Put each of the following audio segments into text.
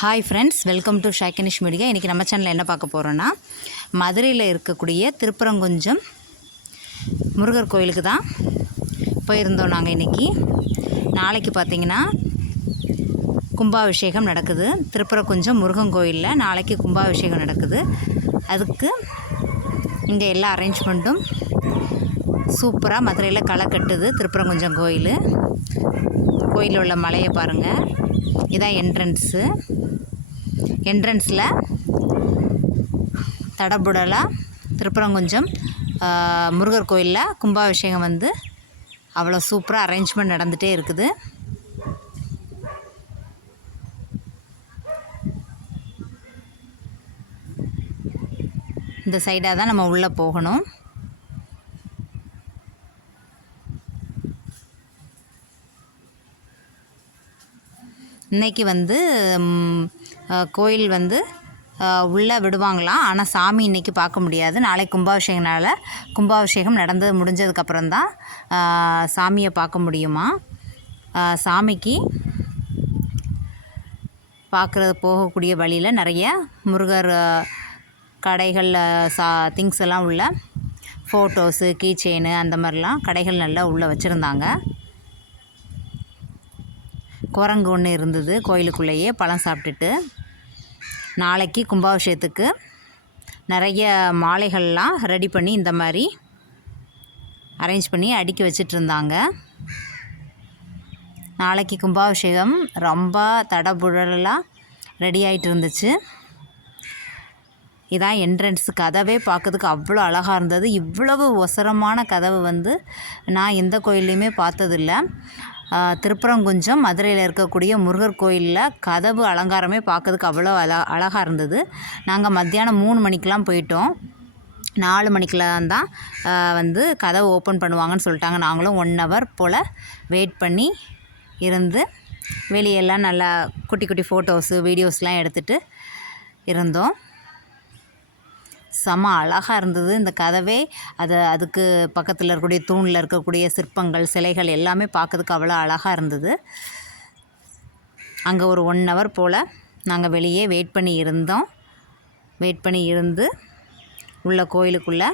Hi friends, welcome to ஷைக்கனிஷ் media. இன்றைக்கி நம்ம சேனலில் என்ன பார்க்க போகிறோன்னா, மதுரையில் இருக்கக்கூடிய திருப்பரங்குன்றம் முருகர் கோயிலுக்கு தான் போயிருந்தோம் நாங்கள் இன்றைக்கி. நாளைக்கு பார்த்திங்கன்னா கும்பாபிஷேகம் நடக்குது. திருப்பரங்குன்றம் முருகன் கோயிலில் நாளைக்கு கும்பாபிஷேகம் நடக்குது. அதுக்கு இங்கே எல்லா அரேஞ்ச்மெண்ட்டும் சூப்பராக மதுரையில் களை கட்டுது. திருப்பரங்குன்றம் கோயிலில் உள்ள மலையை பாருங்கள். இதான் என்ட்ரன்ஸில் தடபுடலாக திருப்பரங்குன்றம் முருகர் கோயிலில் கும்பாபிஷேகம் அவ்வளோ சூப்பராக அரேஞ்ச்மெண்ட் நடந்துகிட்டே இருக்குது. இந்த சைடாக தான் நம்ம உள்ளே போகணும். இன்றைக்கி கோயில் உள்ளே விடுவாங்களாம். ஆனால் சாமி இன்றைக்கி பார்க்க முடியாது. நாளைக்கு கும்பாபிஷேகம் நடந்து முடிஞ்சதுக்கப்புறம் தான் சாமியை பார்க்க முடியுமா. சாமிக்கு போகக்கூடிய வழியில் நிறைய முருகர் கடைகள் திங்ஸ் எல்லாம் உள்ள ஃபோட்டோஸு, கீ செயின் அந்த மாதிரிலாம் கடைகள் நல்லா உள்ளே வச்சுருந்தாங்க. குரங்கு ஒன்று இருந்தது கோயிலுக்குள்ளேயே பழம் சாப்பிட்டுட்டு. நாளைக்கு கும்பாபிஷேகத்துக்கு நிறைய மாலைகள்லாம் ரெடி பண்ணி இந்த மாதிரி அரேஞ்ச் பண்ணி அடுக்கி வச்சிட்ருந்தாங்க. நாளைக்கு கும்பாபிஷேகம் ரொம்ப தடபுடலாக ரெடி ஆகிட்டு இருந்துச்சு. இதான் என்ட்ரன்ஸ். கதவே பார்க்கறதுக்கு அவ்வளோ அழகாக இருந்தது. இவ்வளவு ஒசரமான கதவு நான் எந்த கோயில்லையுமே பார்த்ததில்லை. திருப்பரங்குன்றம் மதுரையில் இருக்கக்கூடிய முருகர் கோயிலில் கதவு அலங்காரமே பார்க்கறதுக்கு அவ்வளோ அழகாக இருந்தது. நாங்கள் மத்தியானம் 3 மணிக்கெலாம் போயிட்டோம். 4 மணிக்கெலாம் தான் கதவு ஓப்பன் பண்ணுவாங்கன்னு சொல்லிட்டாங்க. நாங்களும் 1 hour போல் வெயிட் பண்ணி இருந்து வெளியெல்லாம் நல்லா குட்டி குட்டி ஃபோட்டோஸு, வீடியோஸ்லாம் எடுத்துகிட்டு இருந்தோம். செம அழகாக இருந்தது இந்த கதவே. அதுக்கு பக்கத்தில் இருக்கக்கூடிய தூணில் இருக்கக்கூடிய சிற்பங்கள், சிலைகள் எல்லாமே பார்க்கறதுக்கு அவ்வளோ அழகாக இருந்தது. அங்கே ஒரு 1 hour போல் நாங்கள் வெளியே வெயிட் பண்ணி இருந்து உள்ள கோயிலுக்குள்ளே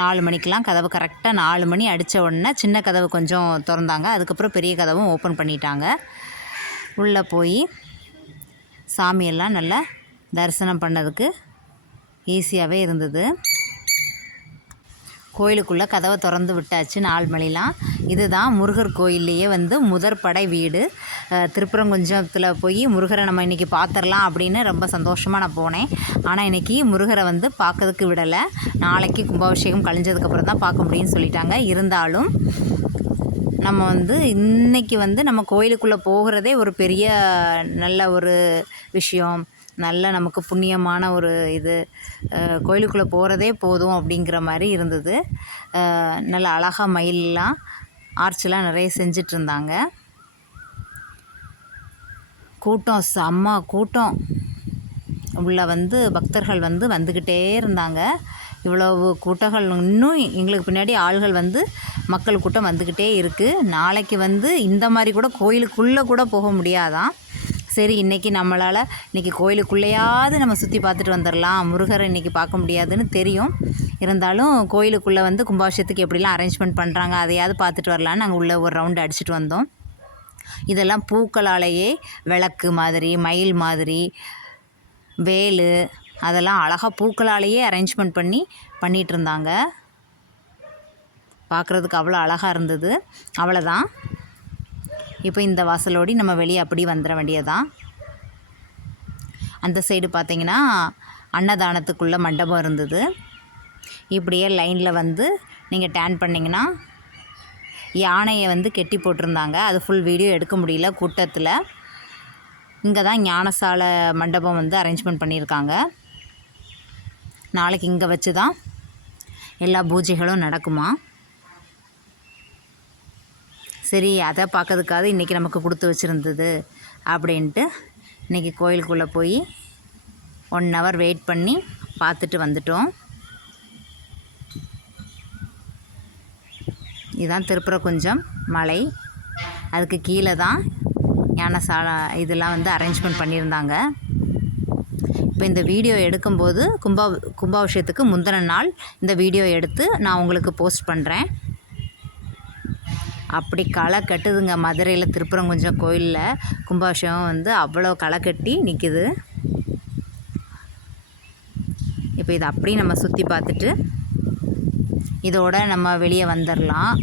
4 மணிக்கெலாம் கதவு கரெக்டாக 4 மணி அடித்த உடனே சின்ன கதவு கொஞ்சம் திறந்தாங்க. அதுக்கப்புறம் பெரிய கதவும் ஓப்பன் பண்ணிட்டாங்க. உள்ளே போய் சாமியெல்லாம் நல்லா தரிசனம் பண்ணதுக்கு ஈஸியாகவே இருந்தது. கோயிலுக்குள்ளே கதவை திறந்து விட்டாச்சு 4 மணிலாம். இதுதான் முருகர் கோயில்லையே முதற்படை வீடு. திருப்பரங்குன்றத்தில் போய் முருகரை நம்ம இன்றைக்கி பார்த்துடலாம் அப்படின்னு ரொம்ப சந்தோஷமாக நான் போனேன். ஆனால் இன்றைக்கி முருகரை பார்க்கறதுக்கு விடலை. நாளைக்கு கும்பாபிஷேகம் கழிஞ்சதுக்கப்புறம் தான் பார்க்க முடியும்னு சொல்லிட்டாங்க. இருந்தாலும் நம்ம இன்றைக்கி நம்ம கோயிலுக்குள்ளே போகிறதே ஒரு பெரிய நல்ல ஒரு விஷயம், நல்ல நமக்கு புண்ணியமான ஒரு இது. கோயிலுக்குள்ளே போகிறதே போதும் அப்படிங்கிற மாதிரி இருந்தது. நல்ல அழகாக மயிலெலாம் ஆர்ச்செலாம் நிறைய செஞ்சிட்ருந்தாங்க. கூட்டம் செம்ம கூட்டம். உள்ள பக்தர்கள் வந்துக்கிட்டே இருந்தாங்க. இவ்வளவு கூட்டங்கள் இன்னும் எங்களுக்கு பின்னாடி ஆள்கள் மக்கள் கூட்டம் வந்துக்கிட்டே இருக்குது. நாளைக்கு இந்த மாதிரி கூட கோயிலுக்குள்ளே கூட போக முடியாதான். சரி, இன்றைக்கி கோயிலுக்குள்ளேயாவது நம்ம சுற்றி பார்த்துட்டு வந்துடலாம். முருகரை இன்றைக்கி பார்க்க முடியாதுன்னு தெரியும். இருந்தாலும் கோயிலுக்குள்ளே கும்பாபிஷேகத்துக்கு எப்படிலாம் அரேஞ்ச்மெண்ட் பண்ணுறாங்க அதையாவது பார்த்துட்டு வரலான்னு நாங்கள் உள்ளே ஒரு ரவுண்டு அடிச்சுட்டு வந்தோம். இதெல்லாம் பூக்களாலேயே விளக்கு மாதிரி, மயில் மாதிரி, வேலு அதெல்லாம் அழகாக பூக்களாலேயே அரேஞ்ச்மெண்ட் பண்ணிகிட்டு இருந்தாங்க. பார்க்குறதுக்கு அவ்வளோ அழகாக இருந்தது. அவ்வளோதான். இப்போ இந்த வாசலோடி நம்ம வெளியே அப்படி வந்துட வேண்டியதான். அந்த சைடு பார்த்திங்கன்னா அன்னதானத்துக்குள்ளே மண்டபம் இருந்தது. இப்படியே லைனில் நீங்கள் டேன் பண்ணிங்கன்னா யானையை கெட்டி போட்டிருந்தாங்க. அது ஃபுல் வீடியோ எடுக்க முடியல கூட்டத்தில். இங்கே தான் ஞானசாலை மண்டபம் அரேஞ்ச்மெண்ட் பண்ணியிருக்காங்க. நாளைக்கு இங்கே வச்சு தான் எல்லா பூஜைகளும் நடக்குமா. சரி, அதை பார்க்கறதுக்காக இன்றைக்கி நமக்கு கொடுத்து வச்சுருந்தது அப்படின்ட்டு இன்றைக்கி கோயிலுக்குள்ளே போய் 1 hour வெயிட் பண்ணி பார்த்துட்டு வந்துட்டோம். இதுதான் திருப்பரங்குன்றம் மலை. அதுக்கு கீழே தான் யானசாலை இதெல்லாம் வந்து அரேஞ்ச்மெண்ட் பண்ணியிருந்தாங்க. இப்போ இந்த வீடியோ எடுக்கும்போது கும்பாபிஷேகத்துக்கு முந்தின நாள் இந்த வீடியோ எடுத்து நான் உங்களுக்கு போஸ்ட் பண்ணுறேன். அப்படி களை கட்டுதுங்க மதுரையில் திருப்பரங்குன்றம் கோயிலில் கும்பாபிஷேகம் வந்து அவ்வளோ களை கட்டி நிற்கிது. இப்போ இதை அப்படியே நம்ம சுற்றி பார்த்துட்டு இதோட நம்ம வெளியே வந்துடலாம்.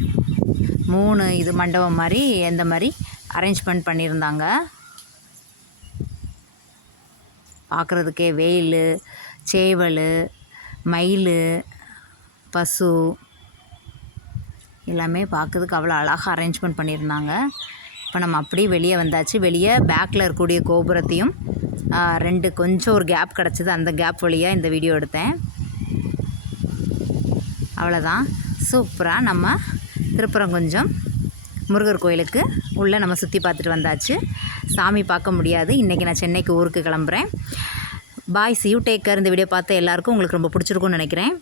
3 இது மண்டபம் மாதிரி எந்த மாதிரி அரேஞ்ச்மெண்ட் பண்ணியிருந்தாங்க. பார்க்குறதுக்கே வெயில், சேவல், மயில், பசு எல்லாமே பார்க்குறதுக்கு அவ்வளோ அழகாக அரேஞ்ச்மெண்ட் பண்ணியிருந்தாங்க. இப்போ நம்ம அப்படியே வெளியே வந்தாச்சு. வெளியே பேக்கில் இருக்கக்கூடிய கோபுரத்தையும் 2 கொஞ்சம் ஒரு கேப் கிடச்சிது, அந்த கேப் வழியாக இந்த வீடியோ எடுத்தேன். அவ்வளோதான். சூப்பராக நம்ம திருப்பரங்குன்றம் முருகர் கோயிலுக்கு உள்ளே நம்ம சுற்றி பார்த்துட்டு வந்தாச்சு. சாமி பார்க்க முடியாது. இன்றைக்கி நான் சென்னைக்கு ஊருக்கு கிளம்புறேன். பாய், see you, take care. இந்த வீடியோ பார்த்த எல்லாருக்கும் உங்களுக்கு ரொம்ப பிடிச்சிருக்கும்னு நினைக்கிறேன்.